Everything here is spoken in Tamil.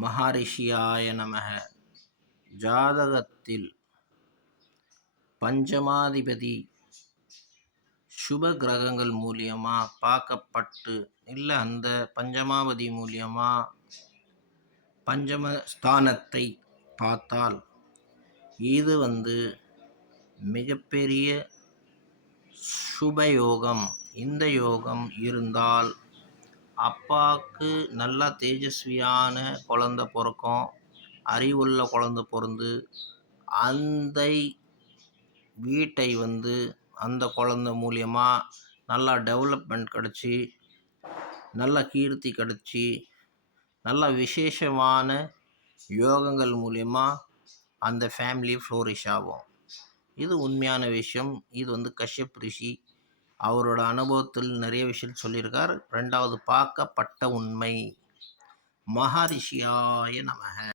மகரிஷியாய நமக. ஜாதகத்தில் பஞ்சமாதிபதி சுப கிரகங்கள் மூலியமா பார்க்கப்பட்டு இல்லை அந்த பஞ்சமாவதி மூலியமா பஞ்சமஸ்தானத்தை பார்த்தால் இது மிகப்பெரிய சுபயோகம். இந்த யோகம் இருந்தால் அப்பாவுக்கு நல்லா தேஜஸ்வியான குழந்தை பிறக்கும், அறிவுள்ள குழந்தை பிறந்து அந்த வீட்டை அந்த குழந்தை மூலியமாக நல்லா டெவலப்மெண்ட் கிடச்சி, நல்ல கீர்த்தி கிடச்சி, நல்ல விசேஷமான யோகங்கள் மூலியமாக அந்த ஃபேமிலி ஃப்ளோரிஷ் ஆகும். இது உண்மையான விஷயம். இது கஷ்யப் ரிஷி அவரோட அனுபவத்தில் நிறைய விஷயம் சொல்லியிருக்கார். ரெண்டாவது பார்க்கப்பட்ட உண்மை. மகரிஷியாய நமக.